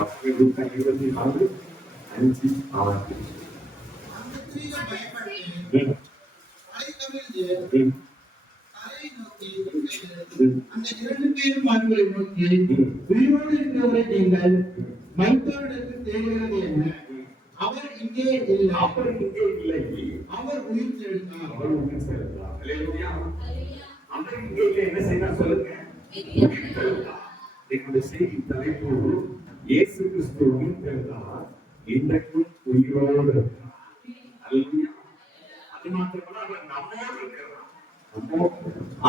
24:5-6. அந்த 2 பேரும் அவர்களை நோக்கி, உயிரோடு இருக்கிறவரை நீங்கள் மருத்துவரிடத்தில் தேடுகிறது என்ன? அவர் இங்கே இல்லை, அவர் உயிர் தெழுந்தார். அவர் இங்கே இல்லை, என்ன செய்தார் சொல்லுங்க? உயிர் தெழுந்தார். என்னுடைய செய்தி தலைப்பு, இயேசு கிறிஸ்து உயிர் தெழுந்தார், இன்றைக்கும் உயிரோடு இருக்கிறார். அது மாத்திரமல்ல, அவர் நம்மோடு இருக்கிறார்.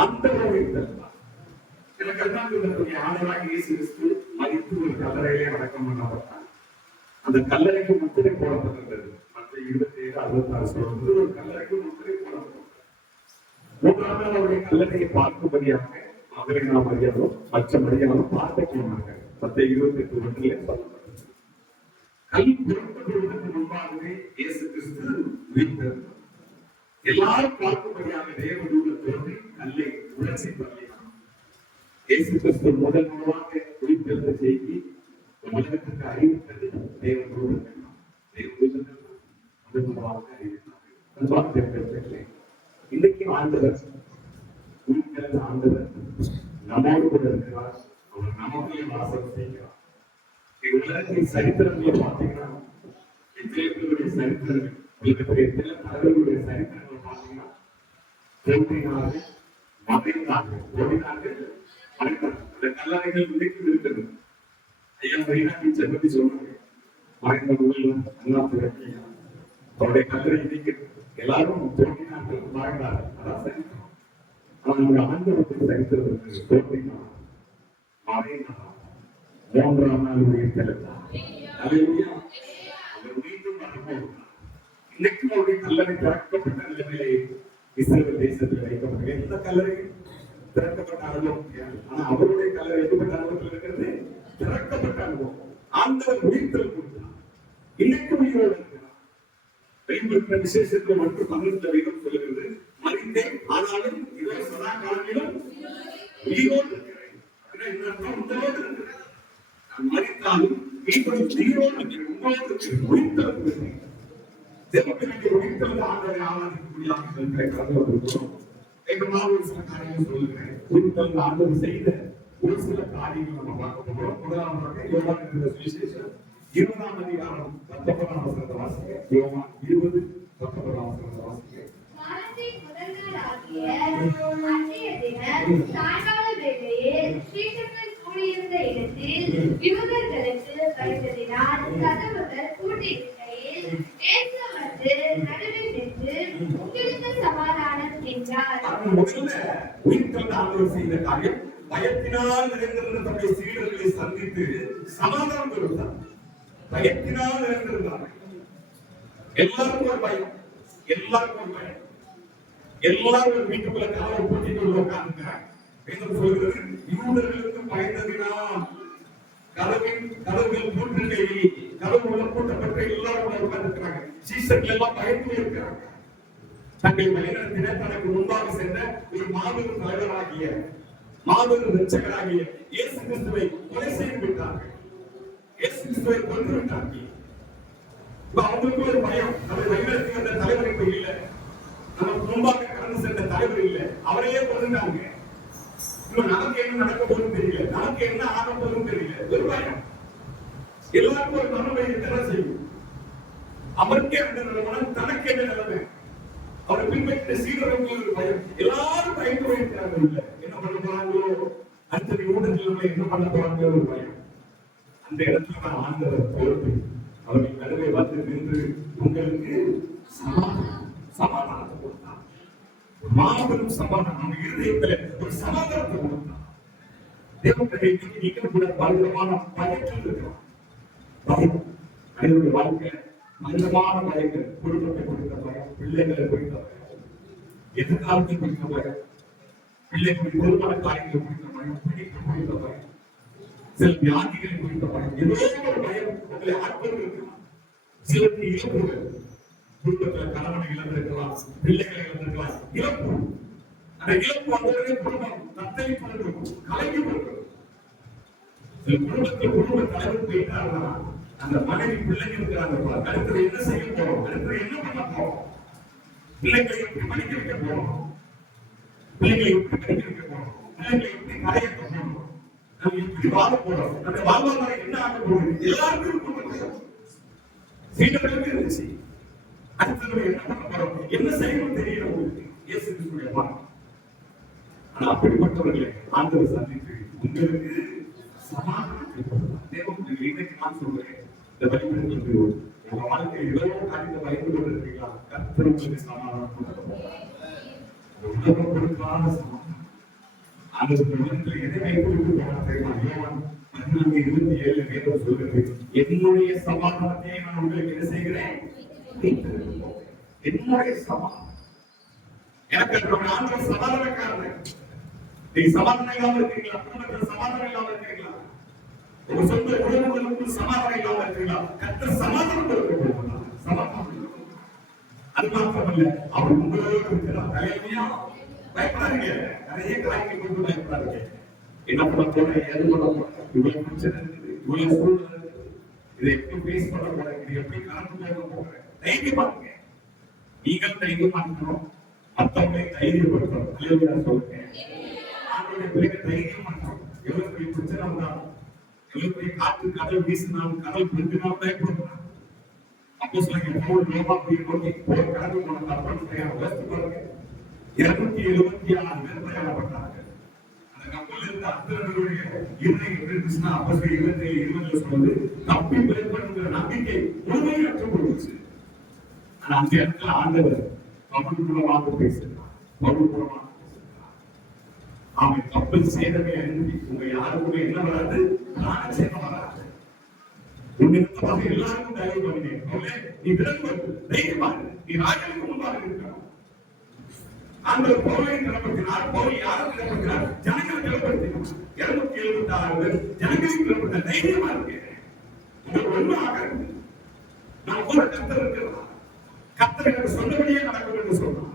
அந்த உயிர் தெழுந்தார். சில கருத்தாங்களுடைய ஆண்டவராகிய இயேசு கிறிஸ்து மரித்து ஒரு கல்லறையிலே அடக்கம் பண்ணப்பட்டார். அந்த கல்லறைக்கு முத்திரை போடப்பட்டிருந்தது. மற்ற 27:66 சொல்லும்போது ஒரு கல்லறைக்கு முத்திரை போடப்பட்டது. 3ஆம் நாள் அவருடைய கல்லறையை பார்க்கும்படியாக மகரினா மரியாதையும் மற்ற மரியாதையும் பார்க்க போனாங்க. மற்ற 28:1 சொல்லப்பட்டது. கல் புறப்படுவதற்கு முன்பாகவே இயேசு கிறிஸ்து உயிர்த்தெழுந்தார். எல்லாரும் பார்க்கும்படியாக தேவதூதன் தோன்றி கல்லை உடைச்சி தள்ளினார். இயேசு கிறிஸ்து முதல் மூலமாக உயிர்த்தெழுந்த செய்தி உலகத்துக்கு அறிவித்தது தேவதூதன். இன்னைக்கு ஆண்டவர் உயிர்த்தெழுந்த ஆண்டவர் நம்மோடு கூட இருக்கிறார். அவர் நமக்குள்ளே வாசம் செய்கிறார். உலகத்தின் சரித்திரங்களை பார்த்தீங்கன்னா, எத்தனைகளுடைய சரித்திரங்கள், உலகத்தில் எத்தனை தலைவர்களுடைய சரித்திரங்களை பார்த்தீங்கன்னா, தோன்றினார்கள், மறைந்தார்கள், ஓடினார்கள், மறைந்தார்கள். அந்த கல்லறைகள் இன்னைக்கு இருக்கிறது. ஐயா மைனாட்சி பற்றி சொல்றாங்க, மறைந்த முதல்வர் அண்ணா பிறப்பியா அவருடைய கல்லறை இன்னைக்கு எல்லாரும் தோன்றினார்கள், மறைந்தார்கள். அதான் சரித்திரம். அவனுடைய ஆண்டவருக்கு சரித்திரத்திற்கு தோன்றினார், மறைந்தார், 3ஆம் நாள் உயிர்த்தெழுந்தார். அல்லேலூயா. அவர் மீண்டும் வரப்போகிறார். இன்னைக்கு அவருடைய கல்லறை திறக்கப்பட்ட நிலைமையிலே இஸ்ரவேல் தேசத்தில் வைக்கப்பட்ட எந்த கல்லறையும் திறக்கப்பட்ட அனுபவம் கிடையாது. ஆனா அவருடைய கல்லறை எப்படிப்பட்ட அனுபவத்தில் இருக்கிறது? திறக்கப்பட்ட அனுபவம். ஆண்டவர் உயிர்த்தெழுந்து கொடுத்தார். இன்னைக்கு உயிரோடு இருக்கிறார். வெளிப்படுத்தின விசேஷத்தில் 1:12 வேதம் சொல்லுகிறது, மரித்தேன் ஆனாலும் இதோ சதா காலங்களிலும் உயிரோடு இருக்கிறேன். உங்களோடு இருக்கிறேன். நான் மரித்தாலும் மீண்டும் உயிரோடு இருக்கிறேன். உங்களோடு இருக்கிறேன். உயிர்த்தெழுந்து இருக்கிறேன். தேவனுக்கு உயிர்த்தெழுந்த ஆண்டவரை ஆராதிக்கக்கூடியதாக இருக்கிற கடவுளை கொடுக்கிறோம். ஒரு சில காரியங்கள் சொல்லுகிறேன். உயிர்த்தெழுந்த ஆண்டவர் செய்த ஒரு சில காரியங்கள் நம்ம பார்க்க போகிறோம். முதலாவதாக யோவான் எழுதின சுவிசேஷம் 20ஆம் அதிகாரம் 19ஆம் வசனத்தை வாசிங்க. யோவான் 20:19 வாசிங்க. வாரத்தின் முதல் நாளாகிய அன்றைய தினம் சாயங்கால வேளையில் சீஷர்கள் கூடியிருந்த இடத்தில் யூதர்களுக்கு பயந்ததினால் கதவுகள் பூட்டியிருக்கையில் இயேசு வந்து நடுவில் நின்று, உங்களுக்கு சமாதானம் என்றார். முதல்ல உயிர்த்தெழுந்த ஆண்டவர் செய்த காரியம், பயத்தினால் நிறைந்திருந்த தன்னுடைய சீடர்களை சந்தித்து சமாதானம் கொடுத்தார். பயத்தினால் நிறைந்திருந்தார்கள். எல்லாருக்கும் ஒரு பயம், எல்லாருக்கும் ஒரு பயம். எல்லாரும் வீட்டுக்குள்ள கதவை பூட்டிட்டு உட்கார்ந்துட்டாங்க. வேதம் சொல்கிறது, யூதர்களுக்கு பயந்ததினால் கதவுகள் பூட்டிருக்கையில் கதவு பூட்டப்பட்ட எல்லாரும் உட்கார்ந்துருக்கிறாங்க. சீசர்கள் எல்லாம் பயந்து இருக்கிறாங்க. தங்களை வழிநடத்தின தனக்கு முன்பாக சென்ற ஒரு மாபெரும் தலைவராகிய மாபெரும் இரட்சகராகிய இயேசு கிறிஸ்துவை கொலை செய்து விட்டார்கள். இயேசு கிறிஸ்துவை கொன்று விட்டார்கள். அவங்களுக்கு ஒரு பயம், நம்ம வழிநடத்தி வந்த தலைவர் இப்ப இல்லை, நமக்கு முன்பாக கடந்து சென்ற தலைவர் இல்லை, அவரையே கொண்டுட்டாங்க. இன்னும் நமக்கு என்ன நடக்க போதும் தெரியல, நமக்கு என்ன ஆக போதும் தெரியல, ஒரு பயம். எல்லாருக்கும் ஒரு மனோபயம் என்ன செய்யும்? அவருக்கே அந்த நிலைமை, தனக்கு என்ன நிலைமை? அவரை பின்பற்ற சீடர்களுக்கு ஒரு பயம். எல்லாரும் பயந்து வைக்கிறாங்க. இல்லை, என்ன பண்ண போறாங்களோ, அடுத்த ஊடகத்தில் என்ன பண்ண போறாங்களோ ஒரு பயம். அந்த இடத்துல நான் ஆண்டவர் பொறுப்பு. அவர்கள் நடுவே வந்து நின்று உங்களுக்கு சமாதானத்தை கொடுத்தார். மாபெரும் சமாதானம். நம்ம இருதயத்துல ஒரு சமாதானத்தை கொடுத்தார். தேவனுடைய நீங்க கூட பயங்கரமான பயத்தில் இருக்கிறோம். பயம் மனிதனுடைய வாழ்க்கை மனிதமான பயங்கள், குடும்பத்தை குறித்த பயம், பிள்ளைகளை குறித்த பயம், எதிர்காலத்தை குறித்த பயம், பிள்ளைகளுடைய பொதுவான காரியங்களை குறித்த பயம், பிடிப்பு குறித்த பயம், சில வியாதிகளை குறித்த பயம், ஏதோ ஒரு பயம் உங்களை ஆட்கள் இருக்கலாம். சிலருக்கு இழப்புகள், குடும்பத்தில் கணவனை இழந்திருக்கலாம், பிள்ளைகளை இழந்திருக்கலாம், இழப்பு. அந்த இழப்பு வந்தவரே குடும்பம் தத்தளிப்பு கலங்கி போகிறது. சில குடும்ப தலைவர் போயிட்டாருன்னா அந்த மனைவி பிள்ளைங்க இருக்கிறாங்க, அடுத்தது என்ன செய்ய போறோம், அடுத்தது என்ன பண்ண போறோம், பிள்ளைகளை எப்படி படிக்க வைக்க போறோம், பிள்ளைகளை எப்படி படிக்க வைக்க போறோம், பிள்ளைகளை எப்படி கரையேற்ற போறோம், நம்ம எப்படி வாழ போறோம், அந்த வாழ்வாதார என்ன ஆக போகுது, எல்லாருக்கும் இருக்கும். சீடர்களுக்கு இருந்துச்சு. அடுத்தது என்ன பண்ண போறோம், என்ன செய்யணும் தெரியல உங்களுக்கு. இயேசு கிறிஸ்துவின் வார்த்தை. ஆனா அப்படிப்பட்டவர்களை ஆண்டவர் சந்தித்து உங்களுக்கு சமாதானத்தை கொடுத்தார். தேவனுக்கு இன்னைக்கு நான் சொல்றேன், இந்த வழிபடுகிறது உங்க வாழ்க்கையில் எவ்வளவு காரியத்தை பயந்து கொண்டிருக்கீங்களா, கர்த்தர் உங்களுக்கு சமாதானம் கொடுத்தார். உலகம் கொடுக்காத சமாதானம். அந்த உலகத்தில் எதை வைத்து தெரியுமா? யோவான் 14:27 வேதம் சொல்கிறது, என்னுடைய சமாதானத்தை நான் உங்களுக்கு என்ன செய்கிறேன், என்னுடைய சமாதானம். எனக்கு ஆண்டவர் சமாதானக்காரன். நீ சமாதானம் இல்லாம இருக்கீங்களா? குடும்பத்துல சமாதானம் இல்லாம இருக்கீங்களா? உங்க சொந்த உறவுகளுக்கு சமாதானம் இல்லாம இருக்கீங்களா? கர்த்தர் சமாதானம் கொடுக்கிறார். சமாதானம். அது மாத்திரமல்ல, அவர் உங்களோடு இருக்கிறார். ஹல்லேலூயா. பயப்படாதீங்க. நிறைய காரியங்கள் கொண்டு பயப்படாதீங்க. என்ன பண்ண போறேன், எது பண்ண போறேன், இவ்வளவு பிரச்சனை இருக்குது, இவ்வளவு சூழ்நிலை இருக்குது, இதை எப்படி பேஸ் பண்ண போறேன், இதை எப்படி கடந்து போக போறேன், தைரியமா இருங்க. நீங்கள் தைரியமா இருக்கணும், மற்றவங்களை தைரியப்படுத்தணும். ஹல்லேலூயா சொல்லுங்க. ஆண்டவருடைய பிள்ளைகள் தைரியமா இருக்கணும். எவ்வளவு பெரிய பிரச்சனை வந்தாலும், எவ்வளவு பெரிய காற்று கடல் வீசினாலும், கடல் பெருக்கினாலும் பயப்படணும். அப்போஸ்தலர்கள் பவுல் ரோமாபுரியை நோக்கி போர் கடந்து போன கப்பல் பிரயாணம் 276 பேர் பிரயாணப்பட்டாங்க. அந்த கப்பல் இருந்த அத்தனைகளுடைய இருதயம் எப்படி இருந்துச்சுன்னா, அப்போஸ்தலர் 27:20 சொல்லுது, தப்பி பிழைப்பதுங்கிற நம்பிக்கை முழுமையற்று போயிடுச்சு. ஆனா அந்த இடத்துல ஆண்டவர் பவுல் மூலமாக பேசுகிறார். பவுல் மூலமாக அவன் கப்பல் சேதமே அனுப்பி உங்க யாருக்குமே என்ன வராது, நான் சேதம் வராது. உன்னிடமாக எல்லாருக்கும் தயவு பண்ணினேன். நீ விலகு, தைரியமா நீ ராஜனுக்கு முன்பாக இருக்கிறார். ஆண்டவர் பவுலை கிளப்படுத்தினார். பவுல் யாரும் கிளப்படுத்தினார், ஜனங்களை கிளப்படுத்தினார். 276 பேர் ஜனங்களுக்கு கிளப்படுத்த தைரியமா இருக்கேன். உங்களுக்கு ஒன்றும் ஆகாது. நான் கூட கர்த்தர் இருக்கிறார். கர்த்தர் எனக்கு சொன்னபடியே நடக்கும் என்று சொன்னார்.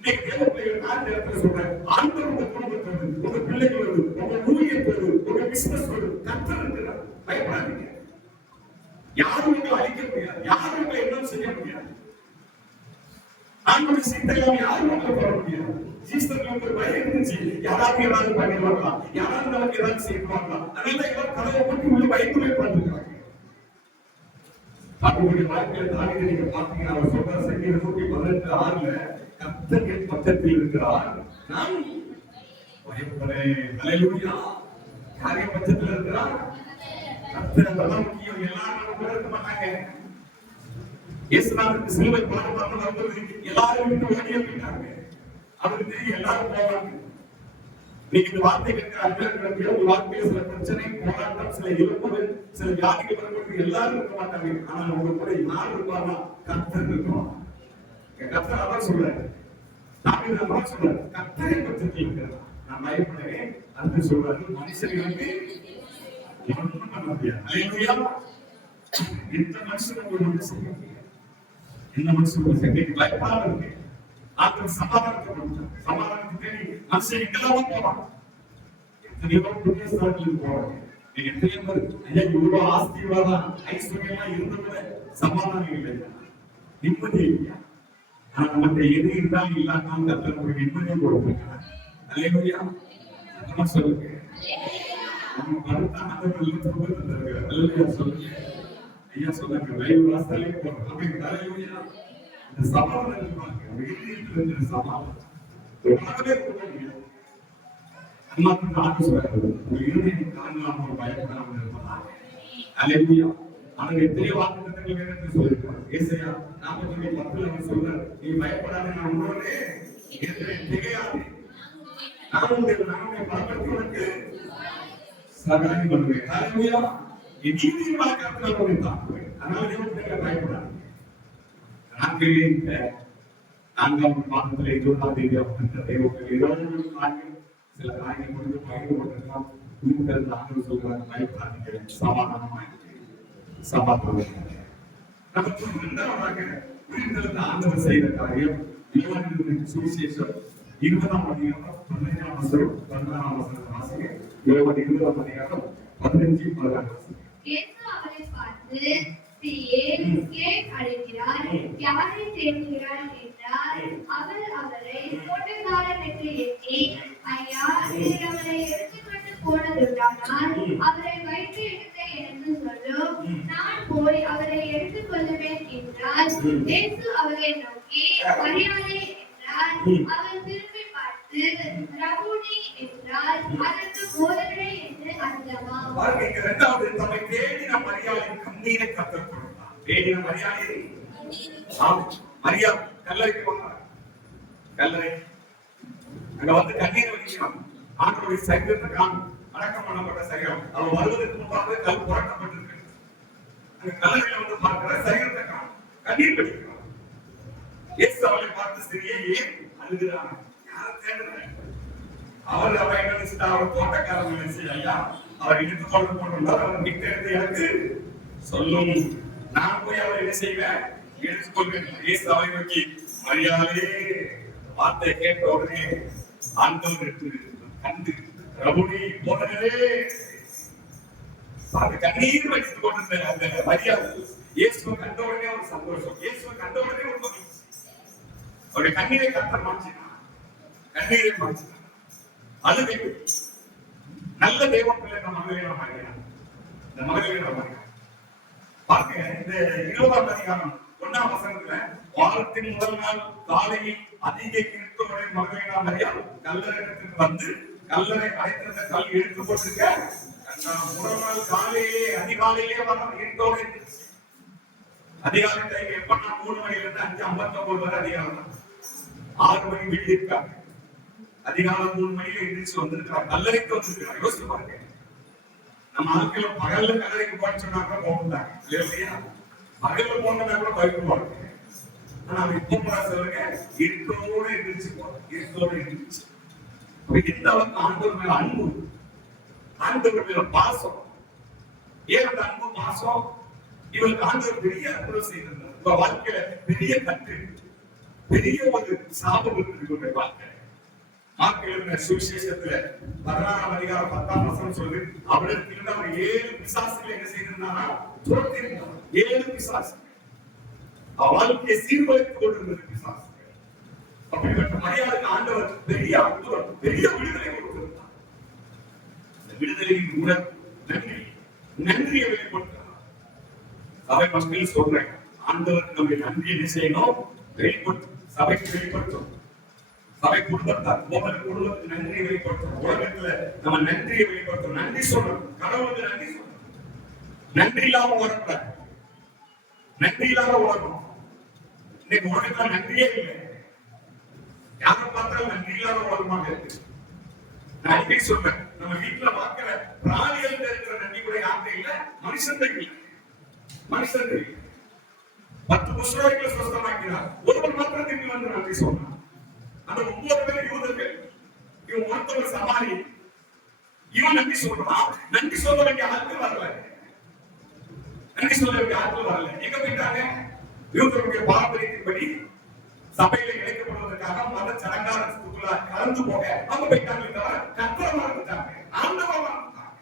இன்னைக்கு தேவ பிள்ளைகள் நான் நேரத்தில் சொல்றேன், ஆண்டவர் உங்க குடும்பத்தோடு, உங்க பிள்ளைகளோடு, உங்க ஊழியத்தோடு, உங்க பிசினஸோடு கர்த்தர் இருக்கிறார். பயப்படாதீங்க. யாரும் உங்களை அழிக்க முடியாது, யாரும் உங்களை என்ன செய்ய முடியாது. ஆண்டவருடைய சித்தம் யாரும் உங்களை போட முடியாது. சீஸ்தர்களுக்கு ஒரு பயம் இருந்துச்சு, யாராவது ஏதாவது பண்ணிடுவாங்களா, யாராவது நமக்கு ஏதாவது செய்வாங்களா, அதனால எல்லாரும் கதவை போட்டு உள்ள பயத்துமே பண்ணிருக்காங்க. அவருடைய வாழ்க்கையில தாவீதை நீங்க பாத்தீங்கன்னா, அவர் சொல்ற சங்கீதம் 118:6 கர்த்தர் என் பக்கத்தில் இருக்கிறார், நான் பயப்படேன். ஹல்லேலூயா. யார் என் பக்கத்தில் இருக்கிறார்? கர்த்தர். அதெல்லாம் முக்கியம். எல்லாரும் கூட இருக்க மாட்டாங்க. இயேசுநாதருக்கு சிலுவை பாடுபட்டு வரும்போது எல்லாரும் விட்டு ஓடியே போயிட்டாங்க. அவருக்கு தெரியும் எல்லாரும் போவாங்க. நீங்க இந்த வார்த்தை கேட்கிற உங்க வாழ்க்கையில சில பிரச்சனை, போராட்டம், சில இழப்புகள், சில வியாதிகள் வரும்போது எல்லாரும் இருக்க மாட்டாங்க. ஆனால் உங்க கூட யார் இருப்பாரா? கர்த்தர் இருக்கணும். கர்த்தர் அதான் சொல்றாரு. தாவீது அதான் சொல்றாரு, கர்த்தரை பற்றி இருக்கிறார், நான் பயப்படுறேன். அது சொல்றாரு, மனுஷர்களுக்கு ஒன்றும் பண்ண முடியாது. ஹல்லேலூயா. இந்த மனுஷனுக்கு ஒன்றும் செய்ய முடியாது. இந்த மனுஷனுக்கு செய்ய பயப்படாம இருக்கு. ஆத்ம சமாதானத்தை கொடுத்தார். சமாதானத்தை தேடி மனுஷன் எங்கெல்லாம் போவான். எத்தனையோ புண்ணிய ஸ்தலங்களுக்கு போவாங்க. எத்தனையோ பேர் ஐயா இவ்வளவு ஆசீர்வாதம் ஐஸ்வர்யமா இருந்து கூட சமாதானம் இல்லை, நிம்மதி இல்லையா? ஆனா நம்மகிட்ட எது இருந்தாலும் இல்லாட்டாலும் கர்த்தர் ஒரு நிம்மதியை கொடுப்பாங்க. ஹல்லேலூயா. நம்ம சொல்லுங்க. நம்ம படுத்த ஆண்டவர் குடும்பத்தில் இருக்கிற ஹல்லேலூயா சொல்லுங்க. ஐயா சொல்லுங்க, லைவ் வாசலே போறோம். ஹல்லேலூயா. இந்த சமாதானம் இருப்பாங்க. இதயத்தில் இருக்கிற சமாதானம் உலகமே கொடுக்க முடியாது. அம்மாக்கு ஆண்டு சொல்றாரு, உங்க இருதயம் காரணமாக பயப்படாமல் இருப்பதா. ஹல்லேலூயா. ஆனால் எத்தனையோ வாக்குத்தத்தங்கள் வேதத்தில் சொல்லியிருக்கிறார். ஏசாயா 41:10 அவர் சொல்றார், நீ பயப்படாத, நான் உன்னோடே இருக்கிறேன், திகையாதே, நான் உன்னுடைய பலப்படுத்தி உனக்கு சகாயம் பண்ணுவேன். ஹல்லேலூயா. என் நீதியின் வாக்குத்தத்தங்கள் உன்னை தாக்குவேன். அதனால தேவனுக்கு பயப்படாது. நான்காம் மாதத்தில் 21ஆம் தேதி சில காரியங்கள் கொண்டு பகிர்ந்து கொண்டிருக்கலாம். நாங்கள் சொல்றாங்க, பயப்படாதீங்க, சமாதானமா சமாதானம். நமக்கு இரண்டாவதாக உயிர்த்தெழுந்த ஆண்டவர் செய்த காரியம் யோவானின் சுவிசேஷம் 20ஆம் அதிகாரம் 15ஆம் வசனம் 16ஆம் வசனம் வாசிங்க. யோவான் 20ஆம் அதிகாரம் 15, 16. இயேசு அவரை பார்த்து, ஸ்திரீயே, ஏன் அழைக்கிறாய்? யாரை தேடுகிறாய் என்றார். அவர் அவரை தோட்டக்காரன் என்று எண்ணி, ஐயா, நீர் அவரை எடுத்துக்கொண்டு போனதுண்டானால் அவரை வயிற்று எடுக்க எனக்கு சொல்லும், நான் போய் அவரை எடுத்துக் கொள்ளுவேன் என்றார். இயேசு அவரை நோக்கி, மரியாதை என்றார். அவர் திரும்பி பார்த்து, ரபூனி என்றார். அதற்கு போதகரே என்று அர்த்தமாம். பாருங்க, இங்க இரண்டாவது தம்மை தேடின மரியாதையின் கண்ணீரை கர்த்தர் கொடுத்தார். தேடின மரியாதை மரியா கல்லறைக்கு வந்தார். கல்லறை அங்க வந்து கண்ணீர் வடிக்கிறான். ஆண்டவருடைய சரீரத்தை அடக்கம் பண்ணப்பட்ட சரீரம் அவர் வருவதற்கு முன்பாக கல் புரட்டப்பட்டிருக்கு. அந்த கல்லறையில வந்து பார்க்கிற சரீரத்தை கண்ணீர் வடிக்கிறான். இயேசு அவளை பார்த்து, ஸ்திரீயே, ஏன் அழுகிறான்? யாரை தேடுறேன்? அவர் அவரை நினைச்சுட்டா, அவர் தோட்டக்காரன் நினைச்சு, ஐயா அவர் இழுத்து கொண்டு போட்டுள்ளார், அவர் மிக்க எடுத்து எனக்கு சொல்லும், நான் போய் அவரை என்ன செய்வேன்? எடுத்துக்கொள்வேன். இயேசு அவரை நோக்கி, மரியாதையே. வார்த்தை கேட்ட உடனே ஆண்டவர் கண்டு, ரபூனி, போதகரே. அந்த கண்ணீர் வடித்துக் கொண்டிருந்த அந்த மரியாதை இயேசுவை கண்ட உடனே ஒரு சந்தோஷம், இயேசுவை கண்ட உடனே ஒரு மகிழ்ச்சி. அவருடைய கண்ணீரை கர்த்தர் மாற்றினார். கண்ணீரை மாற்றினார். அழுகை. நல்ல தெய்வம் பிள்ளை இந்த மகளிரை மாறினார். இந்த மகளிரை மாறினார். பாருங்க, இந்த 20ஆம் அதிகாரம் 1ஆம் வசனத்துல, வாரத்தின் முதல் நாள் காலையில் அதிக கிறிஸ்தவருடைய மகளிரை மரியாள் கல்லறைக்கு வந்து கல்லறை அடைத்திருந்த கல் எடுத்து போட்டிருக்க. முதல் நாள் காலையிலே அதிகாலையிலே வர இருந்தோடு அதிகாலை டைம் எப்பன்னா 3 மணில இருந்து 5:59 வரை அதிகாரம். 6 மணி வீடு இருக்காங்க. அதிகாலம் 3 மணியில எந்திரிச்சு வந்திருக்கிறார். கல்லறைக்கு வந்திருக்கிறார். யோசிச்சு பாருங்க. நம்ம ஆட்களை பகல்ல கல்லறைக்கு போன்னு சொன்னா கூட போகண்டாங்க இல்லையா? பகல்ல போனா கூட பயப்படுவாங்க. ஆனா அவன் இப்போ கூட சொல்லுங்க, இருக்கோட எந்திரிச்சு போறோம். இருக்கோட எந்திரிச்சு இந்த அளவுக்கு ஆண்டவர் மேல அன்பு, ஆண்டவர் மேல பாசம். ஏன் அந்த அன்பு பாசம்? இவருக்கு ஆண்டவர் பெரிய அற்புதம் செய்திருந்தார். உங்க வாழ்க்கையில பெரிய கட்டு, பெரிய ஒரு சாபம் இருக்கு வாழ்க்கை. மார்க் சுவிசேஷத்துல 16ஆம் அதிகாரம் 10ஆம் வசனம் சொல்லுது, அவருக்கு இருந்த அவர் 7 பிசாசுகளை என்ன செய்திருந்தாரா? துரத்தியிருந்தார். 7 பிசாசுகள் வாழ்க்கையை சீர்குலைத்துக் கொண்டிருந்தது. பிசாசுகள். அப்படிப்பட்ட மரியாதைக்கு ஆண்டவர் பெரிய அற்புதம், பெரிய விடுதலை கொடுத்திருந்தார். இந்த விடுதலையின் கூட நன்றியை வெளிப்படுத்தினார். சபை மக்கள் சொல்றேன், ஆண்டவருக்கு நம்ம நன்றி என்ன செய்யணும்? வெளிப்படுத்தும். சபைக்கு வெளிப்படுத்தும். சபை குடும்பத்தார் ஒவ்வொரு குடும்பத்துக்கு நன்றியை வெளிப்படுத்தும். உலகத்துல நம்ம நன்றியை வெளிப்படுத்தும். நன்றி சொல்லணும். கடவுளுக்கு நன்றி சொல்லணும். நன்றி இல்லாம வரக்கூடாது. நன்றி இல்லாம உலகம். இன்னைக்கு உலகத்துல நன்றியே இல்லை. யாரை பார்த்தாலும் நன்றி இல்லாத உலகமாக இருக்கு. நான் அடிக்கடி சொல்றேன், நம்ம வீட்டுல பார்க்கிற பிராணிகள் இருக்கிற நன்றி கூட யாருக்கும் இல்ல, மனுஷன் இல்லை. மனுஷன் இல்லை. 10 புஷ்பங்களை சுத்தமாக்கிறார். ஒருவர் மாத்திரம் திரும்பி வந்து நன்றி சொன்னார். அந்த 9 பேர் யூதர்கள். இவன் ஒருத்தவர் சமாளி. இவன் நன்றி சொல்றான். நன்றி சொல்ல வேண்டிய ஆட்கள் வரல. நன்றி சொல்ல வேண்டிய ஆட்கள் வரல. எங்க போயிட்டாங்க? யூதர்களுடைய பாரம்பரியத்தின்படி சபையில இணைக்கப்படுவதற்காக மத சடங்காரத்துக்குள்ள கலந்து போக அவங்க போயிட்டாங்க. தவிர கர்த்தரை மறந்துட்டாங்க. ஆண்டவரை மறந்துட்டாங்க.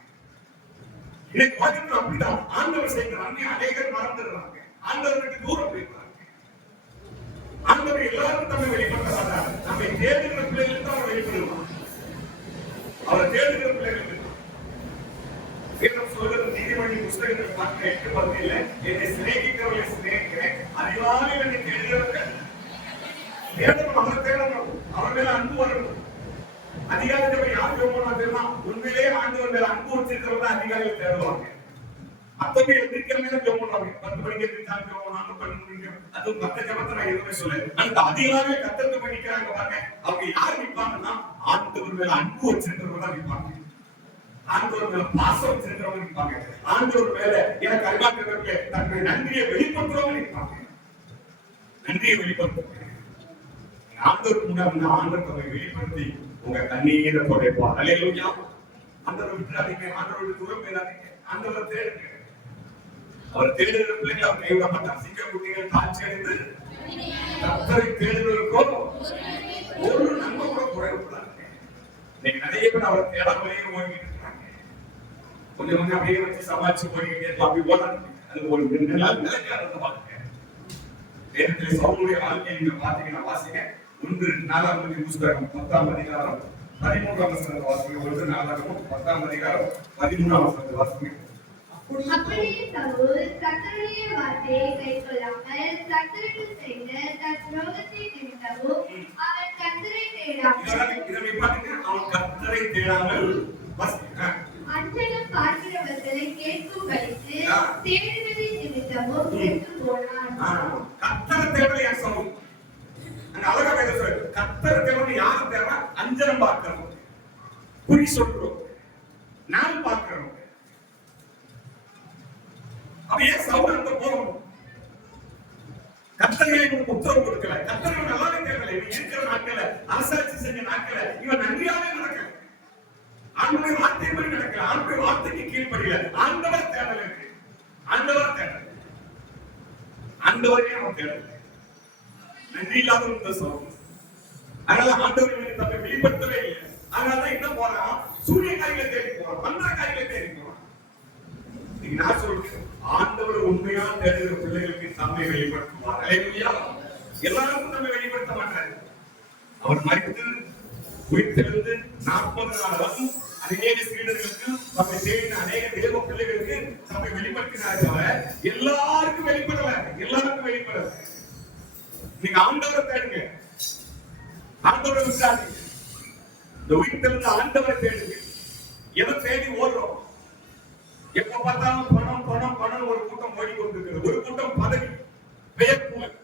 இன்னைக்கு உலகத்துல அப்படிதான். ஆண்டவர் செய்கிற நன்மை அநேகர் மறந்துடுறாங்க. ஆண்டவருக்கு தூரம் போயிடுறாங்க. ஆண்டவர் எல்லாரும் தம்மை வெளிப்படுத்த மாட்டார். நம்மை தேடுகிற பிள்ளைகளுக்கு அவர் வெளிப்படுவார். அவரை தேடுகிற பிள்ளைகளுக்கு சொல்றது நீதிமொழி புஸ்தகத்தில் பார்க்க 8:10 என்னை சிநேகிக்கிறவர்களை சிநேகிக்கிறேன், அதிகாலையில் என்னை தேடுகிறவர்கள் தேடணும். அவரை தேடணும். அவர் மேல அன்பு வரணும். அதிகாரத்தை யார் ஜெபம் தெரியுமா? உண்மையிலே ஆண்டவர் மேல அன்பு வச்சிருக்கிறவங்க அதிகாரிகள் தேடுவாங்க. அப்பவே எதிர்க்கிற மேல ஜெபம் பண்ணுவாங்க. 10 மணிக்கு எதிர்த்தாலும் ஜெபம் பண்ணுவாங்க. 12 மணிக்கு அது மத்த ஜெபத்தை நான் எதுவுமே சொல்ல. அந்த அதிகாரிகளை கத்தத்தை பண்ணிக்கிறாங்க பாருங்க. அவங்க யார் நிற்பாங்கன்னா ஆண்டவர் மேல அன்பு வச்சிருக்கிறவங்க தான் நிற்பாங்க. ஆண்டவர் மேல பாசம் வச்சிருக்கிறவங்க நிற்பாங்க. ஆண்டவர் மேல எனக்கு அறிவாக்கிறவர்களே தன்னுடைய நன்றியை வெளிப்படுத்துறவங்க நிற்பாங்க. நன்றியை வெளிப்படுத்துவாங்க. ஆண்டவருக்கு முன்னாடி ஆண்டவர் தம்மை வெளிப்படுத்தி உங்க கண்ணீரை துடைப்பார். அல்லேலூயா. ஆண்டவரை விட்டுறாதீங்க. ஆண்டவருடைய தூரம் போயிடாதீங்க. ஆண்டவரை தேடுங்க. அவர் தேடுகிற பிள்ளைங்க அவர் கைவிட மாட்டார். சிங்கக்குட்டிகள் தாழ்ச்சி அடைந்து கர்த்தரை தேடுவதற்கோ ஒரு நன்மை கூட குறைவுபடாது. இன்னைக்கு நிறைய பேர் அவரை தேடாமலேயே ஓடிட்டு இருக்காங்க. கொஞ்சம் கொஞ்சம் அப்படியே வச்சு சமாளிச்சு போய்கிட்டே இருக்கலாம். அப்படி ஓடாது. அது ஒரு 2 நாள் நிலைக்காத வாழ்க்கை. வேதத்தில் சவுலுடைய வாழ்க்கையை நீங்க பாத்தீங்கன்னா வாசிங்க. 1 புஸ்தகம் 10ஆம் அதிகாரம் 13ஆம் வசனத்தை வாசிங்க. 1 நாளாகமம் 10ஆம் அதிகாரம் 13ஆம் வசனத்தை வாசிங்க. அப்படியே சவுல் கர்த்தருடைய வார்த்தையை கைக்கொள்ளாமல் கர்த்தருக்கு செய்த தன் துரோகத்தை நிமித்தமும் அவன் கர்த்தரை தேடாமல் இதை பாத்தீங்கன்னா அவன் கர்த்தரை தேடாமல் வாசிங்க. அஞ்சனம் பார்க்கிறவர்களை கேட்கும்படிக்கு தேடுதலின் நிமித்தமும் செத்து போனான். கர்த்தரை தேடலையா சவுல்? அங்க அழகா வேதம் சொல்லுது. கர்த்தரை தேடணும் யாரை தேடனா? அஞ்சனம் பார்க்கிறோம், குறி சொல்றோம், நாள் பார்க்கிறோம். அப்படியே சவுல் அந்த போறோம். கர்த்தரை இவனுக்கு உத்தரவு கொடுக்கல. கர்த்தரை நல்லாவே தேடல. இவன் இருக்கிற நாட்கள அரசாட்சி செஞ்ச நாட்கள இவன் நன்றியாவே நடக்கல. ஆண்டவருடைய வார்த்தைப்படி நடக்கல. ஆண்டவருடைய வார்த்தைக்கு கீழ்ப்படியல. ஆண்டவர் தேடல இருக்கு. ஆண்டவர் தேடல. ஆண்டவரே அவன் தேடல. நன்றி இல்லாத இந்த சவுல். அதனால ஆண்டவர் இவனுக்கு தன்னை வெளிப்படுத்தவே இல்லை. அதனாலதான் என்ன போறான்? சூரிய காய்களை தேடி போறான், மந்திர காய்களை தேடி போறான். நான் சொல்றேன், ஆண்டவர் உண்மையா தேடுகிற பிள்ளைகளுக்கு தம்மை வெளிப்படுத்துவார். அல்லேலூயா. எல்லாருக்கும் தம்மை வெளிப்படுத்த மாட்டார். அவர் மரித்து உயிர்த்தெழுந்து 40 நாள் வரும் அநேக சீடர்களுக்கு தம்மை தேடின அநேக தேவ பிள்ளைகளுக்கு தம்மை வெளிப்படுத்தினார். தவிர எல்லாருக்கும் வெளிப்படல. எல்லாருக்கும் வெளிப்படல. நீங்க ஆண்டவரை தேடுங்க. ஆண்டவரை விசாரிங்க. இந்த உயிர்த்தெழுந்த ஆண்டவரை தேடுங்க. எதை தேடி ஓடுறோம்? எப்ப பார்த்தாலும் பணம் பணம் பணம் ஒரு கூட்டம் ஓடிக்கொண்டிருக்கிறது. ஒரு கூட்டம் பதவி, பெயர் புகழ்,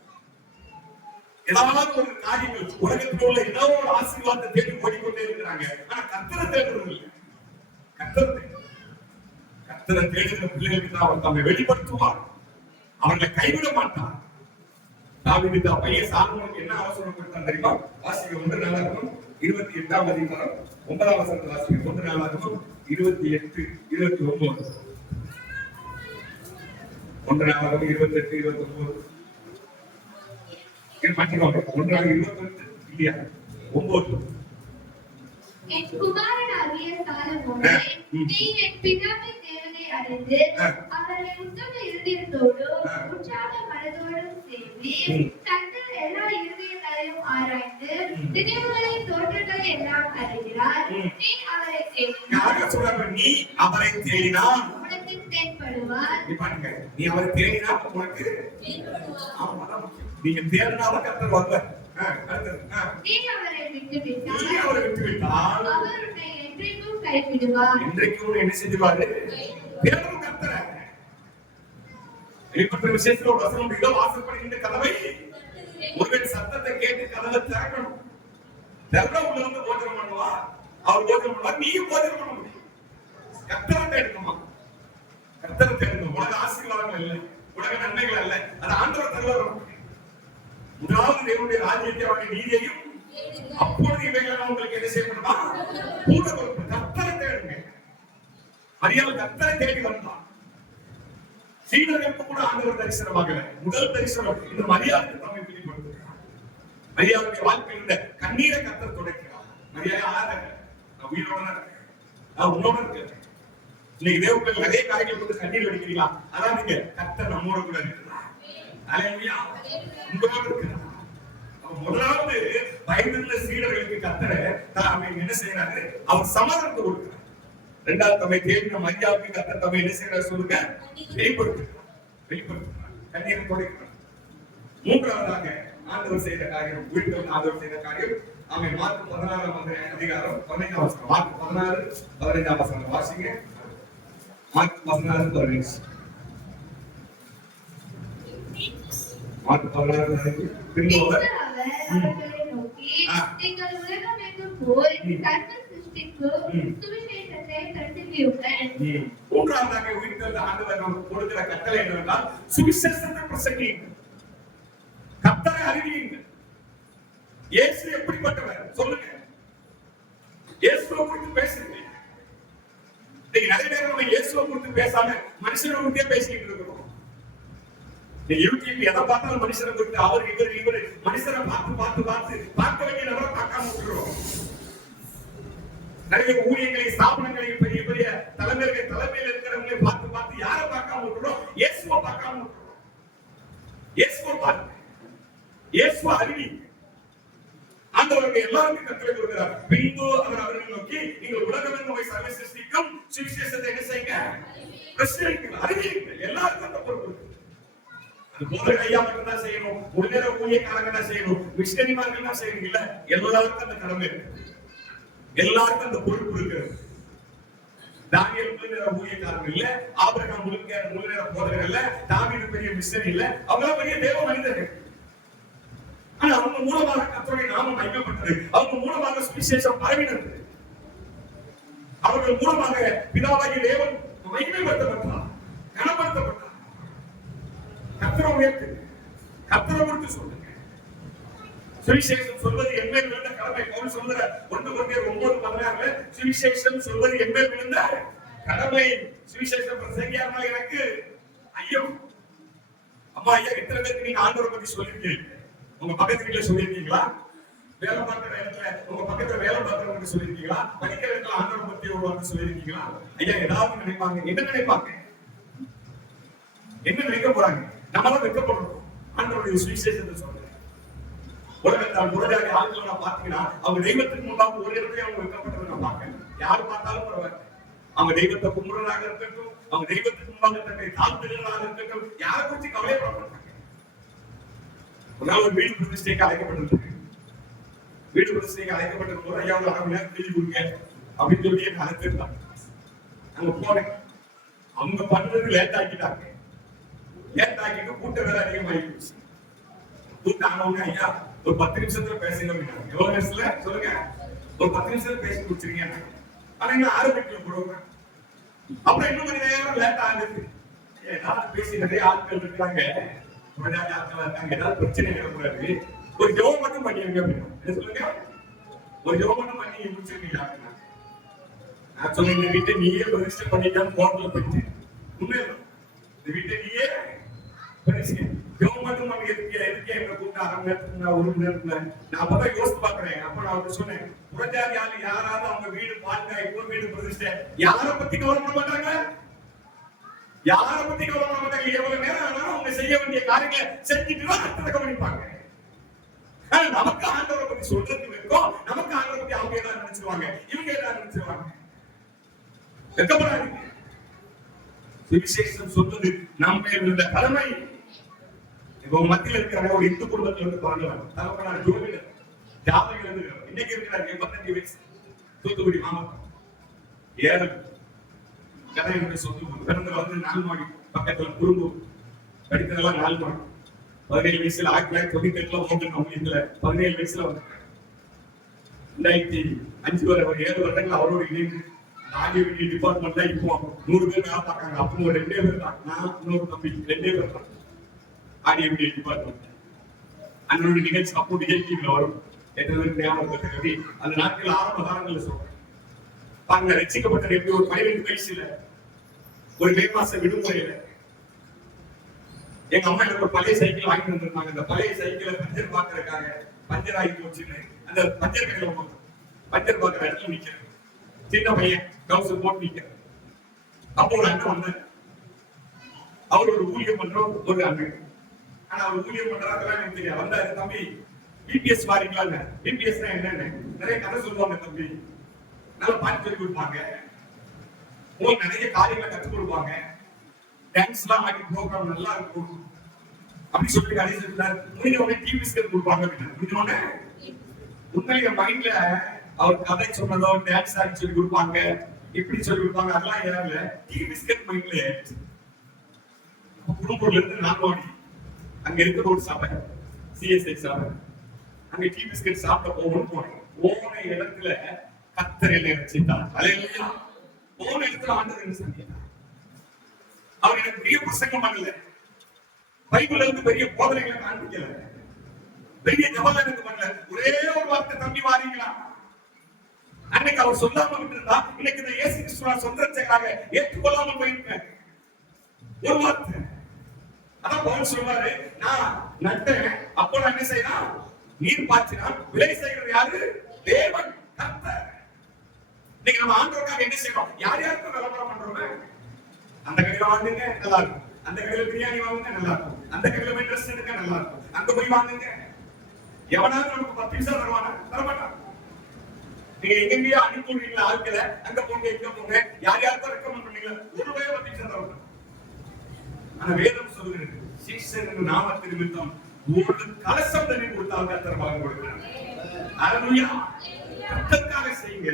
ஏதாவது ஒரு காரியங்கள் உலகத்தில் உள்ள ஏதோ ஒரு ஆசீர்வாதத்தை தேடி ஓடிக்கொண்டே இருக்கிறாங்க. ஆனா கர்த்தரை தேடுறது இல்லை. கர்த்தரை தேடுகிற பிள்ளைகளுக்கு தான் அவர் தம்மை வெளிப்படுத்துவார். அவர்களை கைவிட மாட்டார். தாவீது தான் பையன் சாலமோனுக்கு என்ன அவசரம் கொடுத்தான் தெரியுமா? வாசிக்க 1 நாளாகமம் 28ஆம் அதிகாரம் 9ஆம் வசனத்தை வாசிக்க. 1 நாளாகமம் 28, 29. 1 நாளாகமம் 28, 29. மாற்றிக்கோங்க. 1 இல்லையா? 9. என் குமாரனாகிய சாலமோனே, நீ என் பிதாவின் தேவனை அறிந்து அவரை உத்தம இருதயத்தோடும் உற்சாக மனதோடும் சேவி, கர்த்தர் எல்லா இருதயங்களையும் ஆராய்ந்து நினைவுகளை தோற்றங்களை எல்லாம் அறிகிறார். நீ அவரை தேடினால் நீ அவரை தேடினால் உனக்கு தென்படுவார். நீ அவரை தேடினால் உனக்கு நீங்க தேடினாலும் கர்த்தர் வருவார். நீ அவரை விட்டுவிட்டால் அவர் உன்னை என்றைக்கும் கைவிடுவார். என்றைக்கும் என்ன செஞ்சுவாரு? தேடும் கர்த்தரை. வெளிப்பட்ட விசேஷத்துல ஒரு வசனம் இதோ வாசல்படுகின்ற கதவை ஒருவன் சத்தத்தை கேட்டு கதவை திறக்கணும். திறந்த உள்ள வந்து போஜனம் பண்ணுவா. அவர் போஜனம் பண்ணுவார், நீயும் போஜனம் பண்ண முடியும். கர்த்தரை தேடணுமா? கர்த்தரை தேடணும். உலக ஆசீர்வாதங்கள் இல்லை, உலக நன்மைகள் அல்ல, அது ஆண்டவர் தருவார். முதலாவது தேவனுடைய ராஜ்யத்தை அவருடைய நீதியையும் அப்பொழுது இவைகள் உங்களுக்கு என்ன செய்யப்படுமா? கூட கொடுப்பு. கர்த்தரை தேடுங்க. மரியாதை கர்த்தரை தேடி வந்தான். சீடர்களுக்கு கூட ஆண்டவர் தரிசனமாகல. முதல் தரிசனம் இந்த மரியாதைக்கு தம்மை வெளிப்படுத்துகிறார். மரியாதைய வாழ்க்கையில் இந்த கண்ணீரை கர்த்தர் துடைக்கிறார். மரியாதை ஆறாங்க. நான் உயிரோட இருக்கேன், நான் உன்னோட இருக்கேன். இன்னைக்கு தேவர்கள் நிறைய காரியங்கள் வந்து கண்ணீர் வடிக்கிறீங்களா? அதான் நீங்க கர்த்தர் நம்மோட கூட இருக்கிறார். அல்லேலூயா. உங்களோட இருக்கிறார். முதலாவது பயந்துள்ள சீடர்களுக்கு கர்த்தரை என்ன செய்யறாரு? அவர் சமாதானத்தை கொடுக்கிறார். இரண்டாவது தம்மை தேடின மரியாதைக்கு கர்த்தர் தம்மை என்ன செய்யறாரு சொல்லுங்க? வெளிப்படுத்துகிறார். கண்ணீரை துடைக்கிறார். மூன்றாவதாக ஆண்டவர் செய்த காரியம், உயிர்த்தெழுந்த ஆண்டவர் செய்த காரியம். ஆமென். மார்க் 16ஆம் அதிகாரம் 15ஆம் வசனம். மார்க் 16, 15ஆம் வசனம் வாசிங்க. மார்க் 16, 15. மார்க் 16 பின்னோவர் அவர்களை நோக்கி, நீங்கள் உலகம் எங்கும் போய் சர்வ சிருஷ்டிக்கும் சுவிசேஷத்தை பிரசங்கியுங்கள். மூன்றாவதாக உயிர்த்தெழுந்த ஆண்டவர் நமக்கு கொடுக்கிற கட்டளை என்னவென்றால் சுவிசேஷத்தை பிரசங்கியுங்கள். கர்த்தரை அறிவியுங்கள். இயேசு எப்படிப்பட்டவர் சொல்லுங்க. இயேசுவை குறித்து பேசுங்க. இன்னைக்கு நிறைய நேரம் நம்ம இயேசுவை குறித்து பேசாம மனுஷனை குறித்தே பேசிக்கிட்டு இருக்கிறோம். யூடியூப் எதை பார்த்தாலும் மனுஷனை குறித்து அவர் இவர் மனுஷனை பார்த்து பார்க்க வேண்டிய நபரை பார்க்காம விட்டுருவோம். நிறைய ஊழியர்களை ஸ்தாபனங்களை பெரிய பெரிய தலைமையில் இருக்கிறவங்களை பார்த்து யாரை பார்க்காம இருக்கிறோம்? இயேசுவை பார்க்காம இருக்கிறோம். இயேசுவை பாருங்க, இயேசுவை அறிவி. ஆண்டவருக்கு எல்லாருக்கும் கட்டளை கொடுக்கிறார். பின்பு அவர் அவர்களை நோக்கி, நீங்கள் உலகமெங்கும் போய் சர்வ சிருஷ்டிக்கும் சுவிசேஷத்தை என்ன செய்யுங்க? பிரசங்கியுங்கள், அறிவியுங்கள். எல்லாருக்கும் அந்த பொறுப்பு இருக்கு. அது போதகர் ஐயா மட்டும் தான் செய்யணும், முழுநேர ஊழியக்காரங்க தான் செய்யணும், மிஷனரிமார்கள் தான் செய்யணும் இல்ல. எல்லாருக்கும் அந்த கடமை இருக்கு, எல்லாருக்கும் அந்த பொறுப்பு இருக்கிறது. தானியேல் முழுநேர ஊழியக்காரங்க இல்ல, ஆபிரகாம் முழுநேர போதகர் இல்ல, தாவீது பெரிய மிஷனரி இல்ல, அவங்க பெரிய தேவ மனிதர்கள். ஆனா அவங்க மூலமாக கர்த்தருடைய நாமம் மகிமைப்பட்டது, அவங்க மூலமாக சுவிசேஷம் பரவினது, அவர்கள் மூலமாக பிதாவாகிய தேவன் மகிமைப்படுத்தப்பட்டார், கனப்படுத்தப்பட்டார். கர்த்தரை உயர்த்து, கர்த்தரை குறித்து சொல்லுங்க. சுவிசேஷம் சொல்வது என் மேல் விழுந்த கடமை. பவுல் சொல்லுற 1 கொரிந்தியர் 9:16 சுவிசேஷம் சொல்வது என் மேல் விழுந்த கடமை. சுவிசேஷம் பிரசங்கியாமல் எனக்கு ஐயோ. அம்மா ஐயா, எத்தனை பேருக்கு நீங்க ஆண்டவரை பத்தி சொல்லிருக்கீங்க? உங்க பக்கத்து வீட்டுல சொல்லிருக்கீங்களா? வேலை பார்க்கிற இடத்துல உங்க பக்கத்துல வேலை பார்க்கறவங்க சொல்லிருக்கீங்களா? படிக்கிற இடத்துல ஆண்டவரை பத்தி ஒரு வார்த்தை சொல்லிருக்கீங்களா? ஐயா, ஏதாவது நினைப்பாங்க. என்ன நினைப்பாங்க? என்ன நினைக்க போறாங்க? நம்மளாம் வெட்கப்படுறோம் ஆண்டவருடைய சுவிசேஷத்தை சொல்றேன். உலகத்தால் புறஜாதி ஆட்களை பாத்தீங்கன்னா அவங்க தெய்வத்துக்கு முன்பாக ஒரு இடத்துல அவங்க வெட்கப்பட்டதை நான் பார்க்கேன். யாரு பார்த்தாலும் பரவாயில்ல, அவங்க தெய்வத்தை கும்பிடுறதாக இருக்கட்டும், அவங்க தெய்வத்துக்கு முன்பாக தன்னை தாழ்த்துகிறதாக இருக்கட்டும், யாரை குறித்து கவலைப்பட மாட்டாங்க. ஒரு வீடு பிரதிஷ்டைக்கு அழைக்கப்பட்டிருக்கு. வீடு பிரதிஷ்டைக்கு அழைக்கப்பட்டிருக்கும் போது ஐயா ஒரு 1/2 நேரம் எழுதி கொடுங்க அப்படின்னு சொல்லி என்ன அழைச்சிருந்தாங்க. அங்க போனேன், அவங்க பண்றது லேட் ஆக்கிட்டாங்க. லேட் ஆக்கிட்டு கூட்ட வேலை அதிகமாகிடுச்சு. கூட்டம் ஆனவங்க ஐயா ஒரு 10 நிமிஷத்துல பேசுங்க அப்படின்னாங்க. எவ்வளவு நேரத்துல சொல்லுங்க? ஒரு 10 நிமிஷத்துல பேசி முடிச்சிருங்க. ஆனா இன்னும் ஆரம்பிக்கல ப்ரோக்ராம். அப்புறம் இன்னும் கொஞ்சம் நேரம் லேட் ஆகுது. ஏதாவது பேசி நிறைய ஆட்கள் இருக்காங்க, ஏதாவது பிரச்சனை இடக்கூடாது, ஒரு ஜெபம் மட்டும் பண்ணிருங்க அப்படின்னா சொல்லுங்க. ஒரு ஜெபம் மட்டும் பண்ணி முடிச்சிருக்கீங்க. நான் சொல்ல இந்த வீட்டை நீயே ரெஜிஸ்டர் பண்ணிட்டான்னு போர்டல போயிட்டு உண்மையில இந்த வீட்டை நீயே ஜெபம் மட்டும் பண்ணி எதுக்கே எங்க கூட்டம் 1/2 நேரத்துக்கு நான் 1 மணி நேரத்துல நான் அப்பதான் யோசித்து பாக்குறேன். அப்ப நான் வந்து சொன்னேன், புறஜாதி ஆளு யாராவது அவங்க வீடு பாருங்க, இப்போ வீடு பிரதிஷ்டை, யாரை பத்தி கவலைப்பட மாட்டாங்க, யாரை பத்தி கவலைப்பட மாட்டாங்க. எவ்வளவு நேரம் ஆனாலும் அவங்க செய்ய வேண்டிய காரியங்களை செஞ்சுட்டு தான் அடுத்ததை கவனிப்பாங்க. நமக்கு ஆண்டவரை பத்தி சொல்றதுக்கு இருக்கும், நமக்கு ஆண்டவரை பத்தி அவங்க ஏதாவது நினைச்சிருவாங்க, இவங்க ஏதாவது நினைச்சிருவாங்க. வெட்கப்படாதீங்க. சுவிசேஷம் சொல்றது நம்ம இருந்த கடமை. இப்போ மத்தியில் இருக்கிற ஒரு இந்து குடும்பத்தில் இருந்து பாருங்க, தகப்பனார் ஜோதிடர் ஜாதகம் எழுதுகிறார். இன்னைக்கு இருக்கிறார் 85 வயசு, தூத்துக்குடி மாவட்டம். 7 கதையுடைய சொத்து பிறந்த வந்து 4 மாடி பக்கத்துல குடும்பம். படித்ததெல்லாம் 4 மாடி. 17 வயசுல 1998 ஓட்டு கம்பெனில 17 வயசுல வந்து 2005 வரை ஒரு 7 வருடங்கள் அவரோட இணைந்து ஆகிய டிபார்ட்மெண்ட்ல இப்போ 100 பேர் வேலை பார்க்காங்க. அப்போ 2 பேர் தான், நான் இன்னொரு தம்பி 2 பேர் தான் ஆகிய டிபார்ட்மெண்ட். அண்ணனுடைய நிகழ்ச்சி அப்போ நிகழ்ச்சிகள் வரும். அந்த நாட்கள் ஆரம்ப காலங்களில் சொல்றேன். பாருங்க, ரசிக்கப்பட்ட எப்படி ஒரு 12 வயசுல ஒரு மே மாச விடுமுறையில எங்க அம்மா எனக்கு ஒரு பழைய சைக்கிள் வாங்கி வந்திருந்தாங்க. அந்த பழைய சைக்கிளை பஞ்சர் பாக்குறதுக்காக பஞ்சர் ஆகி போச்சுன்னு அந்த பஞ்சர் கடையில பஞ்சர் பாக்குற இடத்துல நிக்கிறேன். சின்ன பையன் கவுசர் போட்டு நிக்கிறேன். அப்போ ஒரு அண்ணன் வந்தார். அவர் ஒரு ஊழியம் பண்றோம் ஒரு அண்ணன். ஆனா அவர் ஊழியம் பண்றாங்க எனக்கு தெரியாது. வந்தாரு, தம்பி பிபிஎஸ் வாரிங்களாங்க. பிபிஎஸ் என்னன்னு நிறைய கதை சொல்லுவாங்க. தம்பி நல்லா பாட்டு சொல்லி கொடுப்பாங்க, உங்களுக்கு நிறைய காரியங்களை கற்றுக் கொடுப்பாங்க, டான்ஸ் எல்லாம் ஆடி ப்ரோக்ராம் நல்லா இருக்கும் அப்படி சொல்லி கடைசி முடிஞ்ச டீ பிஸ்கட் கொடுப்பாங்க. முடிஞ்சோடனே உண்மையில மைண்ட்ல அவர் கதை சொன்னதோ டான்ஸ் ஆடி சொல்லி கொடுப்பாங்க, இப்படி சொல்லி கொடுப்பாங்க, அதெல்லாம் ஏறால. டீ பிஸ்கட் மைண்ட்ல ஏறிச்சு. குடும்பூர்ல இருந்து நான்வாடி அங்க இருக்கிற ஒரு சபை, சிஎஸ்ஐ சபை, அங்க டீ பிஸ்கட் சாப்பிட போகணும்னு போனேன். போன இடத்துல கர்த்தர் என்னை ரட்சித்தார். அல்லேலூயா. போன இடத்துல ஆண்டவர் என்ன செஞ்சார்? அவர் எனக்கு பெரிய பிரசங்கம் பண்ணல, பைபிள்ல இருந்து பெரிய போதனைகளை காண்பிக்கல, பெரிய ஜபம் எனக்கு பண்ணல. ஒரே ஒரு வார்த்தை, தம்பி வாரீங்களா? அன்னைக்கு அவர் சொல்லாம விட்டுருந்தா இன்னைக்கு இந்த இயேசு கிறிஸ்துவ சொந்த ரட்சகராக ஏற்றுக்கொள்ளாமல் போயிருப்பேன். ஒரு வார்த்தை. அதான் பவுல் சொல்வாரு, நான் நட்டேன், அப்போ நான் என்ன செய்யணும்? நீர் பாய்ச்சினா விளை செய்கிறது யாரு? தேவன், கர்த்தர். இன்னைக்கு நம்ம ஆண்டவருக்காக என்ன செய்யறோம்? யார் யாருக்கும் விளம்பரம் பண்றோமே, அந்த கடையில வாங்குங்க நல்லா இருக்கும், அந்த கடையில பிரியாணி வாங்குங்க நல்லா இருக்கும், அந்த கடையில போய் ட்ரெஸ் எடுக்க நல்லா இருக்கும், அங்க போய் வாங்குங்க. எவனாவது நமக்கு 10 பைசா தருவானா? தரமாட்டான். நீங்க எங்கெங்கயோ அனுப்பி விடுறீங்களா ஆட்களை, அங்க போங்க இங்க போங்க, யார் யாருக்கும் ரெக்கமெண்ட் பண்ணீங்க, ஒரு ரூபாய் 10 பைசா தரமாட்டான். ஆனா வேதம் சொல்லுகிறது, சீசன் நாமத்தின் நிமித்தம் ஒரு கலசம் தண்ணி கொடுத்தால் கர்த்தர் பலன் கொடுக்கிறார். அல்லேலூயா. கர்த்தருக்காக செய்யுங்க,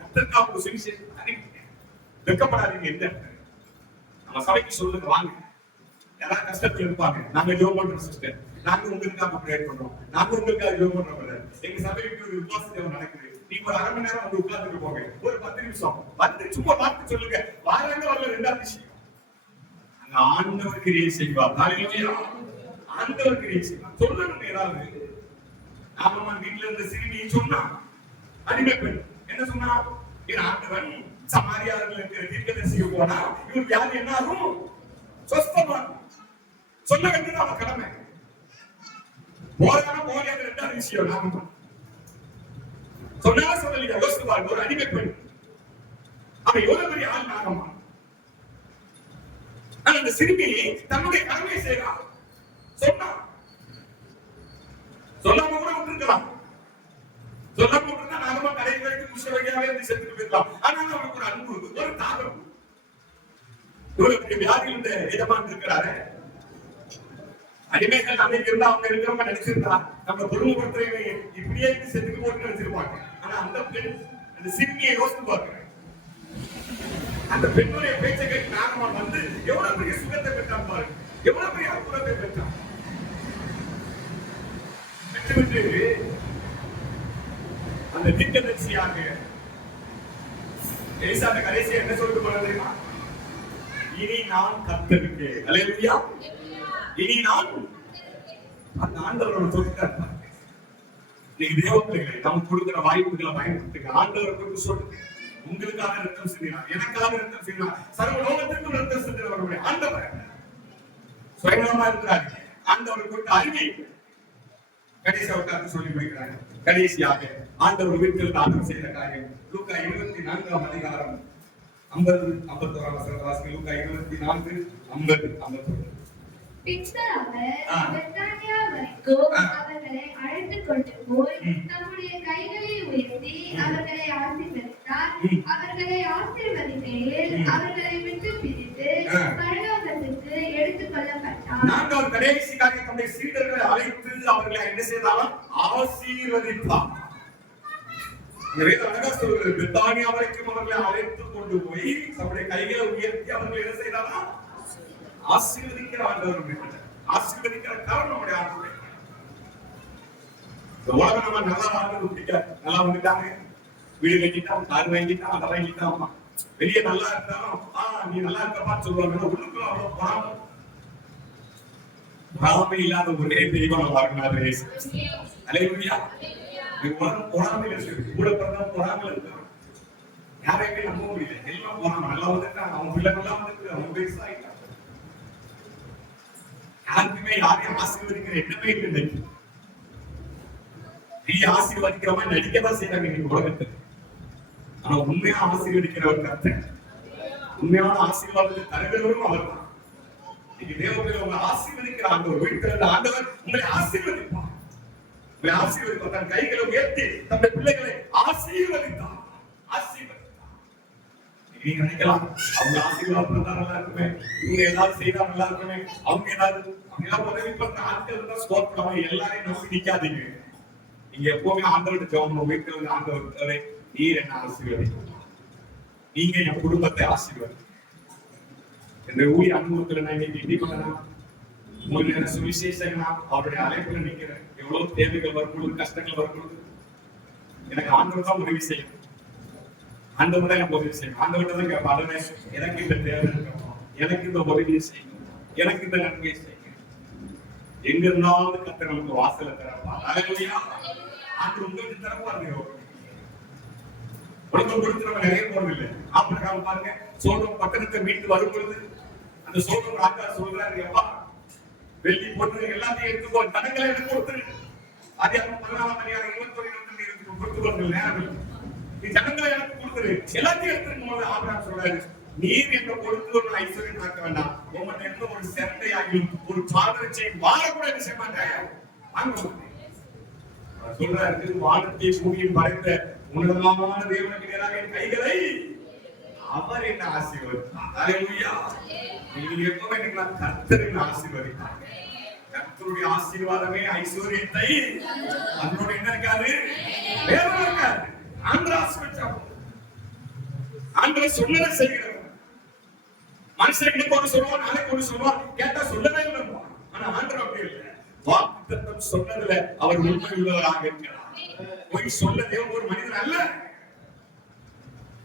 கர்த்தருக்காக சுவிசேஷம் வெட்கப்படாதீங்க. எந்த நம்ம சபைக்கு சொல்லுங்க, வாங்க. யாராவது கஷ்டத்துல இருப்பாங்க, நாங்க ஜெபம் பண்றோம் சிஸ்டர், நாங்க உங்களுக்காக ப்ரேயர் பண்றோம், நாங்க உங்களுக்காக ஜெபம் பண்றோம். எங்க சபைக்கு ஒரு உபவாச ஜெபம் நடக்குது, நீங்க ஒரு 1/2 மணி நேரம் வந்து உட்கார்ந்துட்டு போங்க, ஒரு 10 நிமிஷம் வந்து சும்மா பார்த்து சொல்லுங்க. வாராங்க வரல, ரெண்டாவது விஷயம், அங்க ஆண்டவர் கிரியை செய்வார். ஹல்லேலூயா. ஆண்டவர் கிரியை செய்வார். சொல்லணும் ஏதாவது. நாம வீட்டுல இருந்த சிறுமியை சொன்னா, அடிமை பெண் என்ன சொன்னா, என் ஆண்டவன் சமாரியாவில் இருக்கிற தீர்க்கதரிசிக்கு போனா இவருக்கு யாரு என்ன ஆகும்? சொஸ்தமா சொல்ல வேண்டியது அவன் கடமை. போறான போலியாக ரெண்டாவது விஷயம். நாம சொன்னா சொல்லலையா? யோசித்து பாருங்க. ஒரு அடிமை பெண், அவன் எவ்வளவு பெரிய ஆள் நாகமா. ஆனா அந்த சிறுமி தன்னுடைய கடமையை செய்யறான். சொன்னா சொல்லாம கூட விட்டுருக்கலாம். சொல்லாம விட்டுருந்தா நாகமா கடைசி வரைக்கும் குஷவகையாவே இருந்து செத்துட்டு போயிடலாம். ஆனால் அவனுக்கு ஒரு அன்பு, ஒரு தாகம். இவருக்கு வியாதியில் எஜமான் இருக்கிறாரு. அடிமைகள் அன்னைக்கு இருந்தா அவங்க இருக்கிறவங்க நினைச்சிருந்தா நம்ம பொருள்படுத்துறவங்க இப்படியே இருந்து செத்துட்டு போட்டு நினைச்சிருப்பாங்க. ஆனா அந்த பெண், அந்த சிறுமியை யோசித்து பார்க்கிறேன். அந்த பெண்ணுடைய பேச்சை கேட்டு நாகமான் வந்து எவ்வளவு பெரிய சுகத்தை பெற்றான் பாருங்க, எவ்வளவு பெரிய அற்புதத்தை பெற்றான். பெற்று அந்த தீர்க்கதரிசியாக எலிசா கடைசியா என்ன சொல்லிட்டு போறது தெரியுமா? இனி நான் கர்த்தருக்கு. அல்லேலூயா. இனி நான் அந்த ஆண்டவரோட சொல்லிட்டார். நீங்க தேவ பிள்ளைகளை நமக்கு கொடுக்கிற வாய்ப்புகளை பயன்படுத்துங்க. ஆண்டவரை குறித்து சொல்லுங்க. உங்களுக்காக ரத்தம் சிந்தினார், எனக்காக ரத்தம் சிந்தினார், சர்வ லோகத்திற்கும் ரத்தம் சிந்தினவருடைய ஆண்டவர் சுயநலமா இருக்கிறார். ஆண்டவரை குறித்து அறிவை கடைசியா உட்கார்ந்து சொல்லி முடிக்கிறாங்க. கடைசியாக ஆண்டவர் வீட்டில் தானம் செய்த காரியம் லூக்கா 24ஆம் அதிகாரம் 50-51 வசனம் வாசிங்க. லூக்கா 24:50-51. பின்பு அவர் பெத்தானியா வரைக்கும் அவர்களை அழைத்துக் கொண்டு போய் தம்முடைய கைகளை உயர்த்தி அவர்களை ஆசீர்வதித்தார். அவர்களை ஆசீர்வதிக்கையில் அவர்களை விட்டு பிரித்து பரலோகத்துக்கு எடுத்துக் கொள்ளப்பட்டார். நான்காவது கடைசி காரியம், தம்முடைய சீடர்களை அழைத்து அவர்களை என்ன செய்தாலும் ஆசீர்வதித்தார். அழகா சொல்கிறது, பெத்தானியா வரைக்கும் அவர்களை அழைத்து கொண்டு போய் தம்முடைய கைகளை உயர்த்தி அவர்களை என்ன செய்தாலும் ஆசீர்வதிக்கிற ஆண்டவர். ஆசீர்வதிக்கிற காரணம் நம்முடைய ஆண்டவர். உலகம் நம்ம நல்லா ஆண்டவர் பிடிக்க நல்லா வந்துட்டாங்க, வீடு கட்டிட்டான், கார் வாங்கிட்டான், அதை வாங்கிட்டான், வெளியே நல்லா இருந்தாலும் நீ நல்லா இருக்கப்பான்னு சொல்லுவாங்க. உள்ளுக்குள்ள அவ்வளவு பொறாமை இல்லாத ஒரே தெய்வம் நல்லா இருக்கிறாரு. அல்லேலூயா. பொறாமையில இருக்கு, கூட பிறந்தா பொறாமையில இருக்கான். யாரையுமே நம்ப முடியல, எல்லாம் பொறாமை. நல்லா வந்துட்டான், அவன் பிள்ளை நல்லா வந்துட்டு, அவன் வயசாயிட்டான். யாருக்குமே யாரையும் ஆசீர்வதிக்கிற எண்ணமே இல்லை. நீ ஆசீர்வதிக்கிற மாதிரி நடிக்கதான் செய்யறாங்க இன்னைக்கு உலகத்துக்கு. ஆனா உண்மையா ஆசீர்வதிக்கிறவர் கர்த்தர். உண்மையான ஆசீர்வாதத்தை தருகிறவரும் அவர் தான். நீங்க தேவர்கள் உங்களை ஆசீர்வதிக்கிற ஆண்டவர், வீட்டில் ஆண்டவர் உங்களை ஆசீர்வதிப்பார். உங்களை ஆசீர்வதிப்பார். தன் கைகளை உயர்த்தி தன்னுடைய பிள்ளைகளை ஆசீர்வதித்தார். நீங்க நினைக்கலாம், அவங்க ஆசீர்வாதம் இருந்தா நல்லா இருக்குமே, இவங்க ஏதாவது செய்தா நல்லா இருக்குமே, அவங்க ஏதாவது உதவி பண்ற ஆட்கள் இருந்தா ஸ்தோத்திரம். எல்லாரையும் நம்பி நிக்காதீங்க. நீங்க எப்பவுமே ஆண்டவர்கிட்ட ஜெபம், வீட்டில் ஆண்டவர் நீர் என்ன ஆசீர்வதிக்கும், நீங்க என் குடும்பத்தை ஆசீர்வதிக்கும். இந்த ஊழிய அனுபவத்துல நான் இன்னைக்கு எப்படி பண்ணலாம், உங்களுக்கு என்ன சுவிசேஷம், அவருடைய அழைப்புல நிக்கிறேன். எவ்வளவு தேவைகள் வரும்பொழுது, கஷ்டங்கள் வரும்பொழுது எனக்கு ஆண்டவர் தான் உதவி செய்யும். ஆண்டவர் தான் எனக்கு உதவி செய்யும். ஆண்டவர்கிட்ட தான் கேட்பாங்க, எனக்கு இந்த தேவை இருக்கணும், எனக்கு இந்த உதவியை செய்யணும், எனக்கு இந்த நன்மையை செய்யணும். எங்க இருந்தாலும் கர்த்தர் நமக்கு வாசலை திறப்பார். அல்லேலூயா. ஆண்டவர் உங்களுக்கு திறப்பாருங்க. உலகம் கொடுத்து நம்ம நிறைய போறது இல்லை. ஆப்பிரகாம் பாருங்க, சோதம் பட்டணத்தை மீட்டு வரும் பொழுது அந்த சோதம் ராஜா சொல்றாரு, அப்பா வெள்ளி பொண்ணு எல்லாத்தையும் எடுத்துக்கோ, தனங்களை எடுத்து கொடுத்துரு. அது 14ஆம் அதிகாரம் 21 கொடுத்து கொண்டு நேரம் நீ ஜனங்களை எனக்கு கொடுத்துரு, எல்லாத்தையும் எடுத்துக்கும் போது ஆபிரகாம் சொல்றாரு, நீர் என்று கொடுத்து ஒரு ஐஸ்வர்யம் பார்க்க வேண்டாம், உங்கள்கிட்ட இருந்து ஒரு செரட்டையாகியும் ஒரு பாதரட்சை வாழ கூட என்ன செய்ய மாட்டேன், வாங்க சொல்றாரு, வானத்தை பூமியில் படைத்த உன்னதமான தேவனுக்கு நேராக என் கைகளை அவர் என்ன ஆசீர்வதித்தார். அல்லேலூயா. நீங்க எப்பவுமே கர்த்தர் என்ன ஆசீர்வதித்தார். கர்த்தருடைய ஆசீர்வாதமே ஐஸ்வர்யத்தை அதனோட என்ன இருக்காது, வேற இருக்காது. ஆண்டவர் ஆசீர்வதிச்சார். ஆண்டவர் சொன்னதை செய்கிறார். மனுஷன் இன்னைக்கு ஒன்று சொல்லுவான், நாளைக்கு ஒன்று சொல்லுவான், கேட்டா சொல்லவே இல்லை. ஆனா ஆண்டவர் அப்படி இல்லை. வாக்குத்தத்தம் சொன்னதுல அவர் உண்மை உள்ளவராக இருக்கிறார். போய் சொல்ல தேவன் ஒரு மனிதன் அல்ல.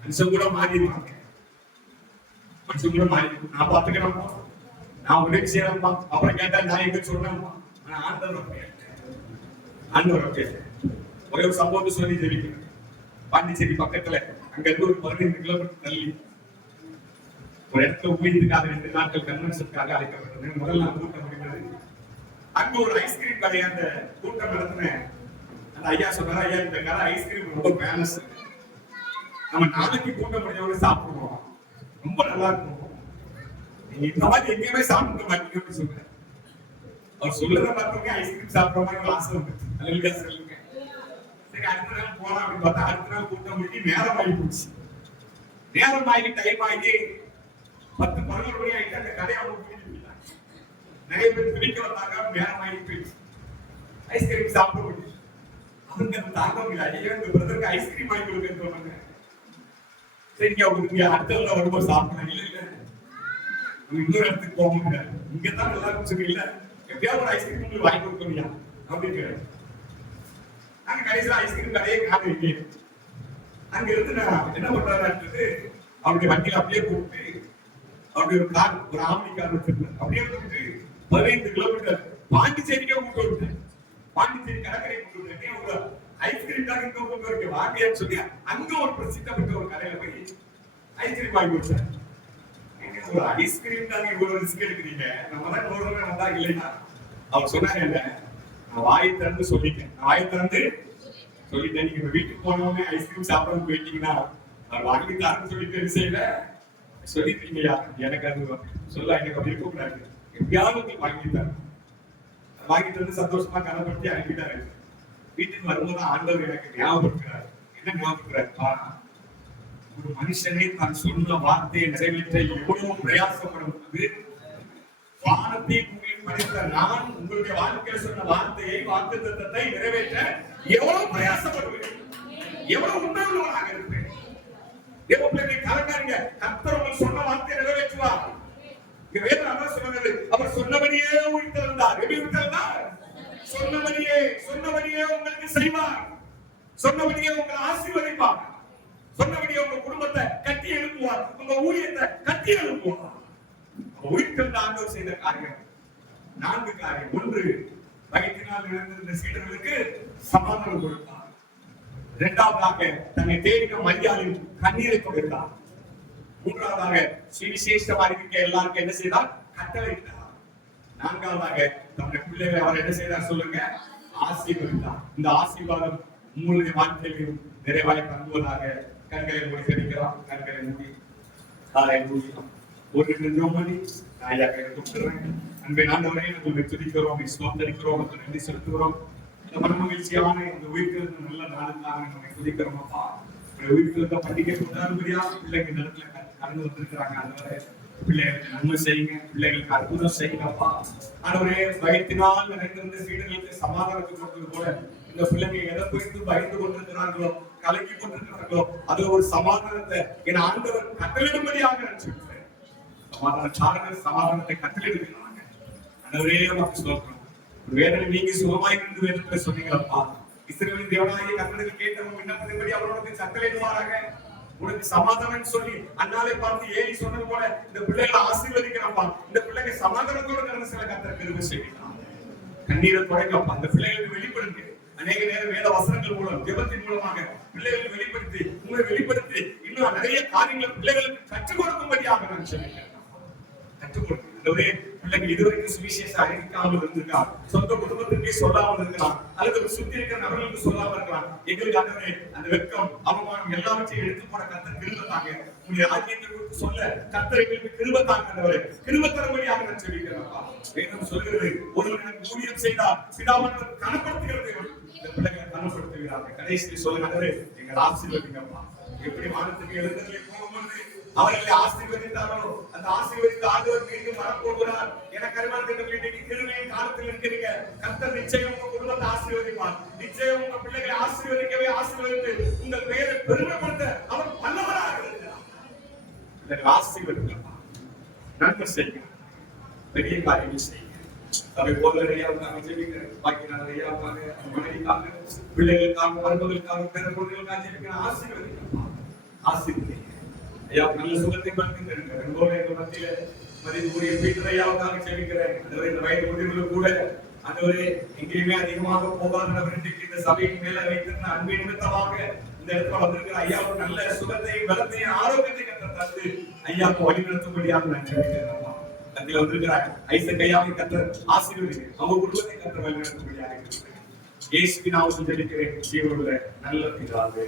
மனுஷன் கூட மாறிடுவாங்க. மனுஷன் கூட மாறி, நான் பாத்துக்கிறேன், நான் உதவி செய்யறேன்ப்பா, அப்புறம் கேட்டா நான் எங்க சொல்றேன்ப்பா. ஆனா ஆண்டவர் ஒரே ஒரு சம்பவத்தை சொல்லி தெரிவிக்கிறேன். பாண்டிச்சேரி பக்கத்துல அங்க இருந்து ஒரு 15 கிலோமீட்டர் தள்ளி ஒரு இடத்துல ஊழியத்துக்காக 2 நாட்கள் கன்வென்ஷனுக்காக அழைக்கப்பட்டது. முதல் நாள் கூட்டம் முடிந்தது. அங்க ஒரு ஐஸ்கிரீம் கடை அந்த கூட்டம் நடத்தினேன். அந்த ஐயா சொன்னாரு, ஐயா இந்த கடை ஐஸ்கிரீம் ரொம்ப ஃபேமஸ், நம்ம நாளைக்கு கூட்டம் முடிஞ்சவங்க சாப்பிடுவோம், ரொம்ப நல்லா இருக்கும், நீங்க இந்த மாதிரி எங்கேயுமே சாப்பிட்டு மாட்டீங்கன்னு சொல்றேன். அவர் சொல்றத பார்த்தவங்க ஐஸ்கிரீம் சாப்பிடுற மாதிரி ஒரு ஆசை வந்துச்சு. நல்ல சொல்லுங்க. சரி, அடுத்த நாள் போலாம் அப்படின்னு பார்த்தா அடுத்த நாள் கூட்டம் முடிஞ்சு நேரம் ஆகி போச்சு. நேரம் ஆகி டைம் ஆகி 10-11 மணி ஆகிட்டு அந்த கடையை அவங்க கூட்டிட்டு போயிட்டாங்க. நிறைய பேர் பிடிக்க வந்தாங்க, நேரம் ஆகி போயிடுச்சு. ஐஸ்கிரீம் சாப்பிட முடியும். அவங்க தாங்க முடியல, ஐயோ இந்த பிரதருக்கு ஐஸ்கிரீம் வாங்கி கொடுக்க சொன்னாங்க. சரி, அவங்க அடுத்த வரும்போது சாப்பிடலாம். இல்ல இல்ல, இன்னொரு இடத்துக்கு போக முடியாது, இங்கதான் நல்லா இருக்கும், இல்ல எப்படியாவது ஒரு ஐஸ்கிரீம் உங்களுக்கு வாங்கி கொடுக்கணும்யா அப்படின்னு. அங்க கடைசியில ஐஸ்கிரீம் கடையே காணவில்லை. அங்க இருந்து நான் என்ன பண்றாரு, அவருடைய வண்டியில அப்படியே கூப்பிட்டு அப்படி ஒரு கார், ஒரு ஆம்னி கார் வச்சிருந்தேன், அப்படியே கூப்பிட்டு 15 கிலோமீட்டர் பாண்டிச்சேரிக்கே கூப்பிட்டு விட்டேன். பாண்டிச்சேரி கடற்கரை கூப்பிட்டு விட்டேன். ஒரு ஐஸ்கிரீம் தான் இங்க கூப்பிட்டு வைக்க வாங்கியான்னு சொல்லி அங்க ஒரு பிரசித்தப்பட்ட ஒரு கடையில போய் ஐஸ்கிரீம் வாங்கி வச்சேன். ஒரு ஐஸ்கிரீம் தாங்க இவ்வளவு ரிஸ்க் எடுக்கிறீங்க, நம்ம தான் நூறுமே வந்தா இல்லைன்னா. அவர் சொன்னாங்க, நான் வாயை திறந்து சொல்லிட்டேன், நீங்க வீட்டுக்கு போனவொடனே ஐஸ்கிரீம் சாப்பிட போயிட்டீங்கன்னா அவர் வாங்கி தரேன்னு சொல்லிட்டு செய்யல சொல்லிட்டீங்களா, எனக்கு அது சொல்ல எனக்கு அப்படி இருக்கக்கூடாது, எப்படியாவது வாங்கி தரேன். வாங்கி தந்து சந்தோஷமா கனப்படுத்தி அனுப்பிட்டாரு. வீட்டுக்கு வரும்போது ஆண்டவர் எனக்கு ஞாபகப்படுத்துறாரு. என்ன ஞாபகப்படுத்துறாரு, ஒரு மனுஷனை தான் சொன்ன வார்த்தையை நிறைவேற்ற எவ்வளவு பிரயாசப்படும் போது வானத்தை பூமியில் படைத்த நான் உங்களுடைய வாழ்க்கையில் சொன்ன வார்த்தையை, வாக்குத்தத்தத்தை நிறைவேற்ற எவ்வளவு பிரயாசப்படுவேன், எவ்வளவு உண்மையுள்ளவனாக இருப்பேன். தேவப்பிள்ளைகளை கலங்காதீங்க, கர்த்தர் உங்களுக்கு சொன்ன வார்த்தையை நிறைவேற்றுவார். வேதம் அதான் சொன்னது, அவர் சொன்னபடியே உயிர்த்தெழுந்தார். எப்படி உயிர்த்தெழுந்தார்? சொன்னபடியே உங்களுக்கு செய்வார், சொன்னபடியே உங்களை ஆசீர்வதிப்பார், சொன்னபடியே உங்க குடும்பத்தை கட்டி எழுப்புவார், உங்க ஊழியத்தை கட்டி எழுப்புவார். உயிர்த்தெழுந்த ஆண்டவர் செய்த காரியம் 4 காரியம். 1, வயிற்றினால் இழந்திருந்த சீடர்களுக்கு சமாதானம் கொடுத்தார். 2வது, தன்னை தேடின மரியாதையின் கண்ணீரை கொடுத்தார். 3வது, சுவிசேஷம் அறிவிக்க எல்லாருக்கும் என்ன செய்தார், கட்டளையிட்டார். 4வது, தன்னுடைய பிள்ளைகளை அவர் என்ன செய்தார் சொல்லுங்க, ஆசீர்வதித்தார். இந்த ஆசீர்வாதம் உங்களுடைய வாழ்க்கையிலும் நிறைவாய் தங்குவதாக. கண்களை மூடி செபிக்கலாம். கண்களை மூடி காலை மூடி ஒரு நிமிடம் அன்பை ஆண்டவரே, உங்களை துதிக்கிறோம், ஸ்தோத்திரிக்கிறோம், நன்றி செலுத்துகிறோம். இந்த மனமகிழ்ச்சியான இந்த உயிர்த்தெழுந்த நல்ல நாளுக்காக நம்மை துதிக்கிறோம். அப்பா, உயிர்த்தெழுந்த பண்டிகை கொண்டாடும்படியா பிள்ளைங்க இடத்துல கடந்து வந்திருக்கிறாங்க. ஆண்டவரே, பிள்ளைகளுக்கு நன்மை செய்யுங்க, பிள்ளைகளுக்கு அற்புதம் செய்யுங்க. அப்பா ஆண்டவரே, பயத்தினால் நிறைந்திருந்த சீடர்களுக்கு சமாதானத்தை கொடுத்தது போல இந்த பிள்ளைங்க எதை குறித்து பயந்து கொண்டிருக்கிறார்களோ, கலங்கி கொண்டிருக்கிறார்களோ, அதுல ஒரு சமாதானத்தை என் ஆண்டவர் கட்டளிடும்படியாக நினைச்சிருக்கிறேன். சமாதானத்தை கட்டளிடுகிறாங்க. ஆண்டவரே, நமக்கு சொல்றோம், வேதனை நீங்க சுகமாய் இருந்து வேதத்தை சொன்னீங்களப்பா. இஸ்ரவேலின் தேவனாகிய கர்த்தருக்கு கேட்டவங்க விண்ணப்பத்தின்படி அவரோட கட்டளையிடுவாராக. உனக்கு சமாதானம் சொல்லி அண்ணாலே பார்த்து ஏறி சொன்னது போல இந்த பிள்ளைகளை ஆசீர்வதிக்கிறப்பா. இந்த பிள்ளைங்க சமாதானத்தோட கடந்த சில கர்த்தர் கிருபை செய்யலாம். கண்ணீரை தொடங்கப்பா. அந்த பிள்ளைகளுக்கு வெளிப்படுங்க. அநேக நேரம் வேத வசனங்கள் மூலம், ஜெபத்தின் மூலமாக பிள்ளைகளுக்கு வெளிப்படுத்தி, உங்களை வெளிப்படுத்தி இன்னும் நிறைய காரியங்களை பிள்ளைகளுக்கு கற்றுக் கொடுக்கும்படியாக நான் சொல்லிக்கிறேன். கற்றுக் கொடுக்கிறேன். பிள்ளைங்க இதுவரைக்கும் சுவிசேஷம் அறிவிக்காமல் இருந்திருக்கலாம், சொந்த குடும்பத்திற்கே சொல்லாமல் இருக்கலாம், அல்லது சுத்தி இருக்கிற நபர்களுக்கு சொல்லாமல் இருக்கலாம். எங்களுக்கு அந்த வெட்கம், அவமானம் எல்லாவற்றையும் எடுத்து போன கர்த்தர் கிருபை தாங்க. உங்களுடைய ஆக்கியத்தை குறித்து சொல்ல கர்த்தர் எங்களுக்கு கிருபை தாங்க. கிருபை தரும்படியாக நான் ஜெபிக்கிறேன்ப்பா. வேதம் சொல்கிறது, ஒருவர் எனக்கு ஊழியம் செய்தால் பிதாவானவர் கனப்படுத்துகிறது, இந்த பிள்ளைகளை கனப்படுத்துகிறார்கள். கடைசி சொல்லுகிறது, எங்கள் ஆசீர்வதிங்கப்பா. எப்படி வானத்துக்கு எழுந்தருளி போகும்போது அவர்களை ஆசீர்வதித்தாரோ, அந்த ஆசீர்வதித்த ஆண்டவர் மீண்டும் வரப்போகிறார். எனக்கு அருமையான இன்னைக்கு கிருபையின் காலத்தில் இருக்கிறீங்க. கர்த்தர் நிச்சயம் உங்க குடும்பத்தை ஆசீர்வதிப்பார். நிச்சயம் உங்க பிள்ளைகளை ஆசீர்வதிக்கவே ஆசீர்வதித்து உங்கள் பெயரை பெருமைப்படுத்த அவர் வல்லவராக இருக்கிறார். ஆசீர்வதிக்கப்பா, நன்மை செய்யுங்க, பெரிய காரியங்கள் செய்யுங்க. சபை போல நிறையாவுக்காக ஜெபிக்கிறேன், பாக்கி நான் நிறையாவுக்காக, மனைவிக்காக, பிள்ளைகளுக்காக, மருமகளுக்காக, பிற குழந்தைகளுக்காக ஜெபிக்கிறேன். ஆசீர்வதிக்கப்பா, ஆசீர்வதிங்க ஐயா. நல்ல சுகத்தை படுத்துங்க. எங்கள் மத்தியில மதிப்புரிய பீட்டர் ஐயாவுக்காக ஜெபிக்கிறேன். இந்த வயது முடிவுகளும் கூட ஆண்டவரே எங்கேயுமே அதிகமாக போகாதவர் இன்றைக்கு இந்த சபையின் மேல வைத்திருந்த அன்பின் நிமித்தமாக இந்த இடத்துல வந்திருக்கிற ஐயாவுக்கு நல்ல சுகத்தையும் பலத்தையும் ஆரோக்கியத்தை கர்த்தர் தந்து ஐயாவுக்கு வழிநடத்தும்படியாக நான் ஜெபிக்கிறேன். அதில் வந்திருக்கிற ஐசக் ஐயாவை கர்த்தர் ஆசீர்வதிங்க, அவங்க குடும்பத்தை கர்த்தர் வழிநடத்தும்படியாக இயேசுவின் நாமத்தில் ஜெபிக்கிறேன். ஜீவனுள்ள நல்ல பிதாவே.